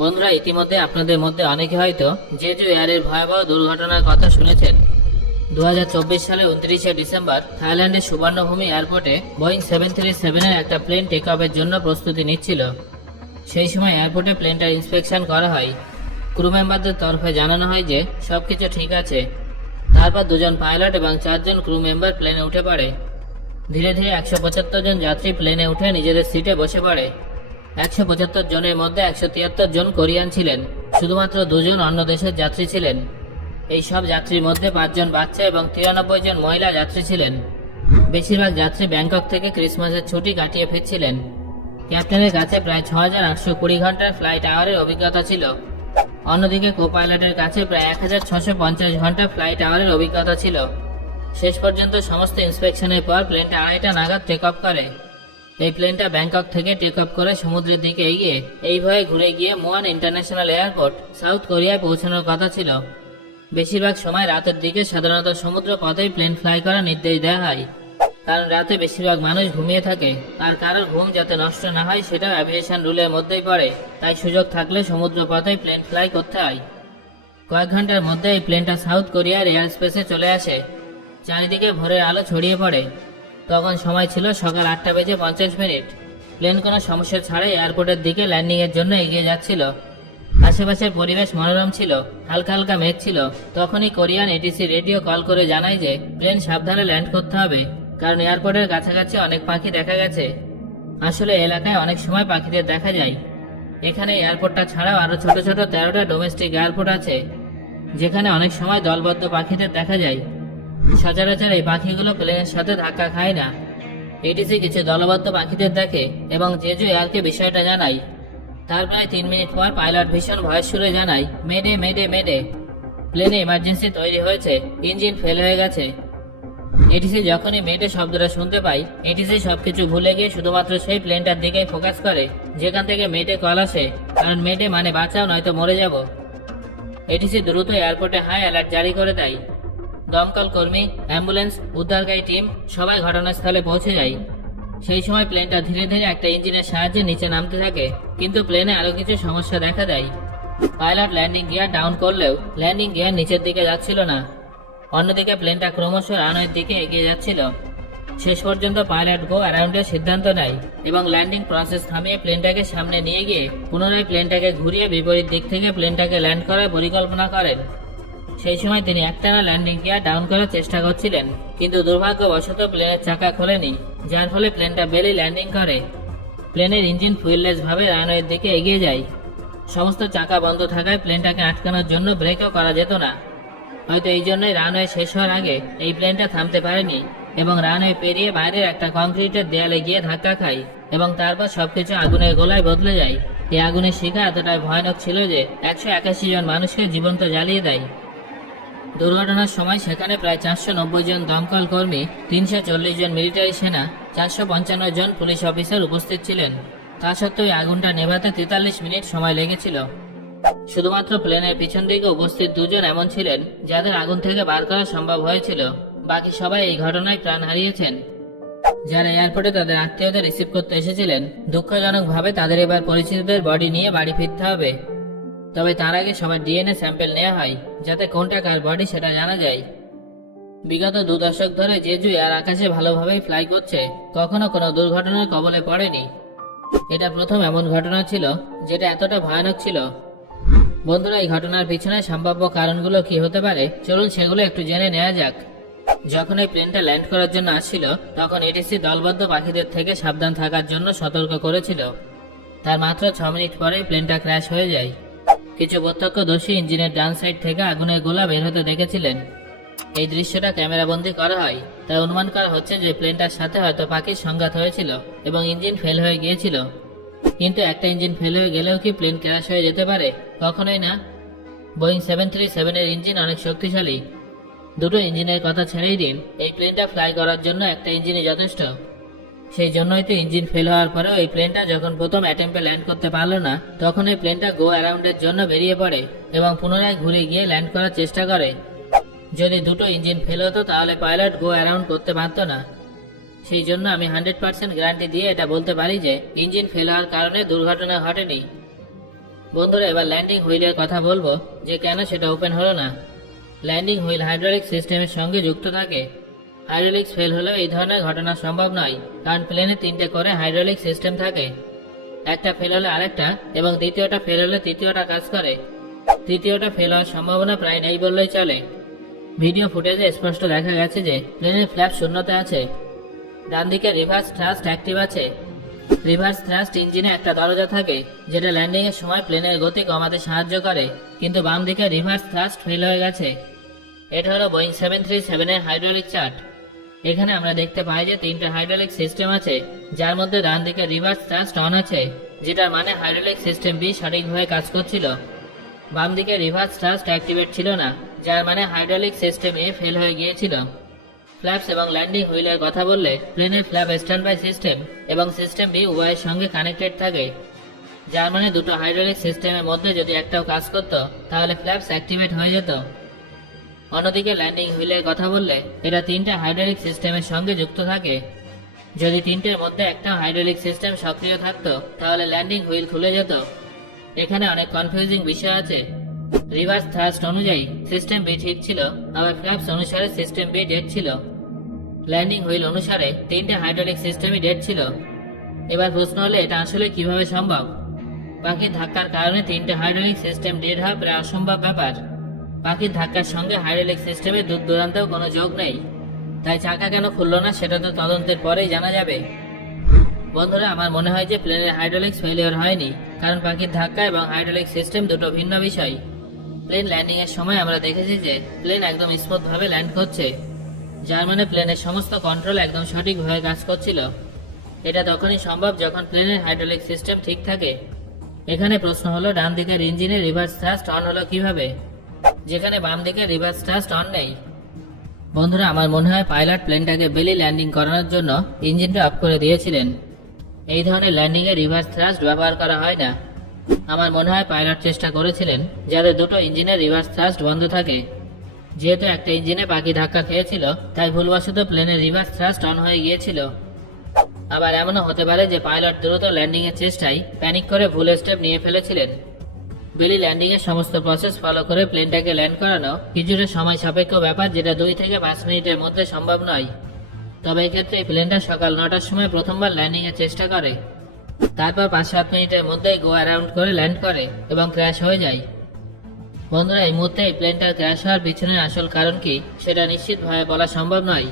বন্ধুরা, ইতিমধ্যে আপনাদের মধ্যে অনেকে হয়তো জেজু এয়ারের ভয়াবহ দুর্ঘটনার কথা শুনেছেন। 2024 সালে 29শে ডিসেম্বর থাইল্যান্ডের সুবর্ণভূমি এয়ারপোর্টে বোয়িং 737-এর একটা প্লেন টেক অফের জন্য প্রস্তুতি নিচ্ছিল। সেই সময় এয়ারপোর্টে প্লেনটার ইন্সপেকশন করা হয়। ক্রু মেম্বারদের তরফে জানানো হয় যে সবকিছু ঠিক আছে। তারপর দুজন পাইলট এবং 4 জন ক্রু মেম্বার প্লেনে উঠে পড়ে। ধীরে ধীরে 175 জন যাত্রী প্লেনে উঠে নিজেদের সিটে বসে পড়ে। 175 জনের মধ্যে 173 জন কোরিয়ান ছিলেন, শুধুমাত্র 2 জন অন্য দেশের যাত্রী ছিলেন। এই সব যাত্রীর মধ্যে 5 জন বাচ্চা এবং 93 জন মহিলা যাত্রী ছিলেন। বেশিরভাগ যাত্রী ব্যাংকক থেকে ক্রিসমাসের ছুটি কাটিয়ে ফিরছিলেন। ক্যাপ্টেনের কাছে প্রায় 6820 ঘন্টার ফ্লাইট আওয়ারের অভিজ্ঞতা ছিল। অন্যদিকে কো পাইলটের কাছে প্রায় 1650 ঘন্টা ফ্লাইট আওয়ারের অভিজ্ঞতা ছিল। শেষ পর্যন্ত সমস্ত ইন্সপেকশনের পর প্লেনটা 2:30 নাগাদ টেক অফ করে। এই প্লেনটা ব্যাংকক থেকে টেক অফ করে সমুদ্রের দিকে এগিয়ে এই ভয়ে ঘুরে গিয়ে মুয়ান ইন্টারন্যাশনাল এয়ারপোর্ট সাউথ কোরিয়ায় পৌঁছানোর কথা ছিল। বেশিরভাগ সময় রাতের দিকে সাধারণত সমুদ্র পথেই প্লেন ফ্লাই করার নির্দেশ দেওয়া হয়, কারণ রাতে বেশিরভাগ মানুষ ঘুমিয়ে থাকে আর কারোর ঘুম যাতে নষ্ট না হয় সেটাও অ্যাভিয়েশন রুলের মধ্যেই পড়ে। তাই সুযোগ থাকলে সমুদ্র পথেই প্লেন ফ্লাই করতে হয়। কয়েক ঘন্টার মধ্যে এই প্লেনটা সাউথ কোরিয়ার এয়ার স্পেসে চলে আসে। চারিদিকে ভোরের আলো ছড়িয়ে পড়ে। তখন সময় ছিল সকাল 8:50। প্লেন কোনো সমস্যা ছাড়াই এয়ারপোর্টের দিকে ল্যান্ডিংয়ের জন্য এগিয়ে যাচ্ছিল। আশেপাশের পরিবেশ মনোরম ছিল, হালকা হালকা মেঘ ছিল। তখনই কোরিয়ান এটিসি রেডিও কল করে জানায় যে প্লেন সাবধানে ল্যান্ড করতে হবে, কারণ এয়ারপোর্টের কাছাকাছি অনেক পাখি দেখা গেছে। আসলে এলাকায় অনেক সময় পাখিদের দেখা যায়। এখানে এয়ারপোর্টটা ছাড়াও আরো ছোট ছোট 13টা ডোমেস্টিক এয়ারপোর্ট আছে, যেখানে অনেক সময় দলবদ্ধ পাখিদের দেখা যায়। সচরাচর এই পাখিগুলো প্লেনের সাথে ধাক্কা খায় না। এটিসি কিছু দলবদ্ধ পাখিদের দেখে এবং জেজু এয়ারকে বিষয়টা জানায়। তার প্রায় 3 মিনিট পর পাইলট ভীষণ ভয়ের সুরে জানায়, মেডে মেডে মেডে, প্লেনে ইমার্জেন্সি তৈরি হয়েছে, ইঞ্জিন ফেল হয়ে গেছে। এটিসি যখনই মেডে শব্দটা শুনতে পায়, এটিসি সবকিছু ভুলে গিয়ে শুধুমাত্র সেই প্লেনটার দিকেই ফোকাস করে যেখান থেকে মেডে কল আসে, কারণ মেডে মানে বাঁচাও নয়তো মরে যাব। এটিসি দ্রুত এয়ারপোর্টে হাই অ্যালার্ট জারি করে দেয়। দমকল কর্মী, অ্যাম্বুলেন্স, উদ্ধারকারী টিম সবাই ঘটনাস্থলে পৌঁছে যায়। সেই সময় প্লেনটা ধীরে ধীরে একটা ইঞ্জিনের সাহায্যে নিচে নামতে থাকে, কিন্তু প্লেনে আরো কিছু সমস্যা দেখা দেয়। পাইলট ল্যান্ডিং গিয়ার ডাউন করলেও ল্যান্ডিং গিয়ার নিচের দিকে যাচ্ছিল না। অন্যদিকে প্লেনটা ক্রমশ রানওয়ের দিকে এগিয়ে যাচ্ছিল। শেষ পর্যন্ত পাইলট গো অ্যারাউন্ডের সিদ্ধান্ত নেয় এবং ল্যান্ডিং প্রসেস থামিয়ে প্লেনটাকে সামনে নিয়ে গিয়ে পুনরায় প্লেনটাকে ঘুরিয়ে বিপরীত দিক থেকে প্লেনটাকে ল্যান্ড করার পরিকল্পনা করেন। সেই সময় তিনি একটানা ল্যান্ডিং গিয়ার ডাউন করার চেষ্টা করছিলেন, কিন্তু দুর্ভাগ্যবশত প্লেনের চাকা খোলেনি, যার ফলে প্লেনটা বেলি ল্যান্ডিং করে। প্লেনের ইঞ্জিন ফুয়েললেস ভাবে রানওয়ের দিকে এগিয়ে যায়। সমস্ত চাকা বন্ধ থাকায় প্লেনটাকে আটকানোর জন্য ব্রেকও করা যেত না। হয়তো এই জন্যই রানওয়ে শেষ হওয়ার আগে এই প্লেনটা থামতে পারেনি এবং রানওয়ে পেরিয়ে বাইরের একটা কংক্রিটের দেয়ালে গিয়ে ধাক্কা খায় এবং তারপর সবকিছু আগুনের গোলায় বদলে যায়। এই আগুনের শিখা এতটাই ভয়ানক ছিল যে 181 জন মানুষকে জীবন্ত জ্বালিয়ে দেয়। দুর্ঘটনার সময় সেখানে প্রায় 490 জন দমকল কর্মী, 340 জন মিলিটারি সেনা, 455 জন পুলিশ অফিসার উপস্থিত ছিলেন। তা সত্ত্বেও এই আগুনটা নেভাতে 43 মিনিট সময় লেগেছিল। শুধুমাত্র প্লেনের পিছন দিকে উপস্থিত 2 জন এমন ছিলেন যাদের আগুন থেকে বার করা সম্ভব হয়েছিল। বাকি সবাই এই ঘটনায় প্রাণ হারিয়েছেন। যারা এয়ারপোর্টে তাদের আত্মীয়দের রিসিভ করতে এসেছিলেন, দুঃখজনকভাবে তাদের এবার পরিচিতদের বডি নিয়ে বাড়ি ফিরতে হবে। তবে তার আগে সবার ডিএনএ স্যাম্পল নেওয়া হয়, যাতে কোনটা কার বডি সেটা জানা যায়। বিগত 2 দশক ধরে জেজু এয়ার আকাশে ভালোভাবেই ফ্লাই করছে, কখনো কোনো দুর্ঘটনার কবলে পড়েনি। এটা প্রথম এমন ঘটনা ছিল যেটা এতটা ভয়ানক ছিল। বন্ধুরা, এই ঘটনার পিছনে সম্ভাব্য কারণগুলো কি হতে পারে, চলুন সেগুলো একটু জেনে নেওয়া যাক। যখন এই প্লেনটা ল্যান্ড করার জন্য আসছিল, তখন এটিসি দলবদ্ধ পাখিদের থেকে সাবধান থাকার জন্য সতর্ক করেছিল। তার মাত্র 6 মিনিট পরেই প্লেনটা ক্র্যাশ হয়ে যায়। কিছু প্রত্যক্ষদর্শী ইঞ্জিনের ডান সাইড থেকে আগুনের গোলা বের হতে দেখেছিলেন। এই দৃশ্যটা ক্যামেরাবন্দি করা হয়, তাই অনুমান করা হচ্ছে যে প্লেনটার সাথে হয়তো পাখির সংঘাত হয়েছিল এবং ইঞ্জিন ফেল হয়ে গিয়েছিল। কিন্তু একটা ইঞ্জিন ফেল হয়ে গেলেও কি প্লেন ক্র্যাশ হয়ে যেতে পারে? কখনোই না। বোয়িং 737 এর ইঞ্জিন অনেক শক্তিশালী। 2টো ইঞ্জিনের কথা ছেড়েই দিন, এই প্লেনটা ফ্লাই করার জন্য একটা ইঞ্জিনই যথেষ্ট। সেই জন্যই তো ইঞ্জিন ফেল হওয়ার পরেও এই প্লেনটা যখন প্রথম অ্যাটেম্পে ল্যান্ড করতে পারলো না, তখন এই প্লেনটা গো অ্যারাউন্ডের জন্য বেরিয়ে পড়ে এবং পুনরায় ঘুরে গিয়ে ল্যান্ড করার চেষ্টা করে। যদি 2টো ইঞ্জিন ফেল হতো তাহলে পাইলট গো অ্যারাউন্ড করতে পারতো না। সেই জন্য আমি 100% গ্যারান্টি দিয়ে এটা বলতে পারি যে ইঞ্জিন ফেল হওয়ার কারণে দুর্ঘটনা ঘটেনি। বন্ধুরা এবার ল্যান্ডিং হুইলের কথা বলবো যে কেন সেটা ওপেন হলো না। ল্যান্ডিং হুইল হাইড্রোলিক সিস্টেমের সঙ্গে যুক্ত থাকে। হাইড্রোলিক্স ফেল হলেও এই ধরনের ঘটনা সম্ভব নয়, কারণ প্লেনে 3টে করে হাইড্রোলিক সিস্টেম থাকে। একটা ফেল হলে আরেকটা এবং দ্বিতীয়টা ফেল হলে তৃতীয়টা কাজ করে। তৃতীয়টা ফেল হওয়ার সম্ভাবনা প্রায় নেই বললেই চলে। ভিডিও ফুটেজে স্পষ্ট দেখা গেছে যে প্লেনের ফ্ল্যাপ শূন্যতে আছে। ডান দিকে রিভার্স থ্রাস্ট অ্যাক্টিভ আছে। রিভার্স থ্রাস্ট ইঞ্জিনে একটা দরজা থাকে যেটা ল্যান্ডিং এর সময় প্লেনের গতি কমাতে সাহায্য করে, কিন্তু বাম দিকে রিভার্স থ্রাস্ট ফেল হয়ে গেছে। এটা হলো বোয়িং 737 এর হাইড্রোলিক চার্ট। এখানে আমরা দেখতে পাই যে 3টে হাইড্রোলিক সিস্টেম আছে, যার মধ্যে ডান দিকে রিভার্স থ্রাস্ট অন আছে, যেটার মানে হাইড্রোলিক সিস্টেম বি সঠিকভাবে কাজ করছিল। বাম দিকে রিভার্স থ্রাস্ট অ্যাক্টিভেট ছিল না, যার মানে হাইড্রোলিক সিস্টেম এ ফেল হয়ে গিয়েছিল। ফ্ল্যাপস এবং ল্যান্ডিং হুইলের কথা বললে প্লেনের ফ্ল্যাপ স্ট্যান্ড বাই সিস্টেম এবং সিস্টেম বি উভয়ের সঙ্গে কানেক্টেড থাকে, যার মানে দুটো হাইড্রোলিক সিস্টেমের মধ্যে যদি একটাও কাজ করত তাহলে ফ্ল্যাপস অ্যাক্টিভেট হয়ে যেত। অন্যদিকে ল্যান্ডিং হুইলের কথা বললে এটা 3টে হাইড্রোলিক সিস্টেমের সঙ্গে যুক্ত থাকে। যদি 3টের মধ্যে একটা হাইড্রোলিক সিস্টেম সক্রিয় থাকতো তাহলে ল্যান্ডিং হুইল খুলে যেত। এখানে অনেক কনফিউজিং বিষয় আছে। রিভার্স থ্রাস্ট অনুযায়ী সিস্টেম বি ঠিক ছিল, আবার ফ্ল্যাপস অনুসারে সিস্টেম বি ডেড ছিল। ল্যান্ডিং হুইল অনুসারে 3টে হাইড্রোলিক সিস্টেমই ডেড ছিল। এবার প্রশ্ন হলে এটা আসলে কিভাবে সম্ভব? পাখির ধাক্কার কারণে 3টে হাইড্রোলিক সিস্টেম ডেড হওয়া প্রায় অসম্ভব ব্যাপার। পাখির ধাক্কার সঙ্গে হাইড্রোলিক সিস্টেমের দূর দূরান্তেও কোনো যোগ নেই, তাই চাকা কেন খুললো না সেটা তো তদন্তের পরেই জানা যাবে। বন্ধুরা আমার মনে হয় যে প্লেনের হাইড্রোলিক্স ফেলিওর হয়নি, কারণ পাখির ধাক্কা এবং হাইড্রোলিক সিস্টেম দুটো ভিন্ন বিষয়। প্লেন ল্যান্ডিং এর সময় আমরা দেখেছি যে প্লেন একদম স্মুথ ভাবে ল্যান্ড করছে, যার মানে প্লেনের সমস্ত কন্ট্রোল একদম সঠিকভাবে কাজ করছিল। এটা তখনই সম্ভব যখন প্লেনের হাইড্রোলিক সিস্টেম ঠিক থাকে। এখানে প্রশ্ন হলো ডান দিকের ইঞ্জিনের রিভার্স থ্রাস্ট অন হলো কিভাবে, যেখানে বাম দিকে রিভার্স থ্রাস্ট অন নেই? বন্ধুরা আমার মনে হয় পাইলট প্লেনটাকে বেলি ল্যান্ডিং করানোর জন্য ইঞ্জিনটা অফ করে দিয়েছিলেন। এই ধরনের ল্যান্ডিং এ রিভার্স থ্রাস্ট ব্যবহার করা হয় না। আমার মনে হয় পাইলট চেষ্টা করেছিলেন যাতে দুটো ইঞ্জিনের রিভার্স থ্রাস্ট বন্ধ থাকে। যেহেতু একটা ইঞ্জিনে পাখি ধাক্কা খেয়েছিল তাই ভুলবশত প্লেনের রিভার্স থ্রাস্ট অন হয়ে গিয়েছিল। আবার এমনও হতে পারে যে পাইলট দ্রুত ল্যান্ডিং এর চেষ্টায় প্যানিক করে ভুল স্টেপ নিয়ে ফেলেছিলেন। বেলি ল্যান্ডিং এর সমস্ত প্রসেস ফলো করে প্লেনটাকে ল্যান্ড করানো কিছুটা সময় সাপেক্ষ ব্যাপার, যেটা 2 থেকে 5 মিনিটের মধ্যে সম্ভব নয়। তবে এক্ষেত্রে এই প্লেনটা সকাল 9টার সময় প্রথমবার ল্যান্ডিং এর চেষ্টা করে, তারপর 5-7 মিনিটের মধ্যেই গো অ্যারাউন্ড করে ল্যান্ড করে এবং ক্র্যাশ হয়ে যায়। বন্ধুরা এই মুহূর্তে এই প্লেনটার ক্র্যাশ হওয়ার পিছনে আসল কারণ কি সেটা নিশ্চিতভাবে বলা সম্ভব নয়।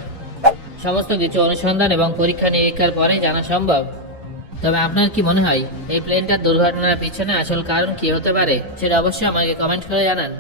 সমস্ত কিছু অনুসন্ধান এবং পরীক্ষা নিরীক্ষার পরেই জানা সম্ভব। তবে আপনার কি মনে হয় এই প্লেনটার দুর্ঘটনার পিছনে আসল কারণ কি হতে পারে সেটা অবশ্যই আমাকে কমেন্ট করে জানান।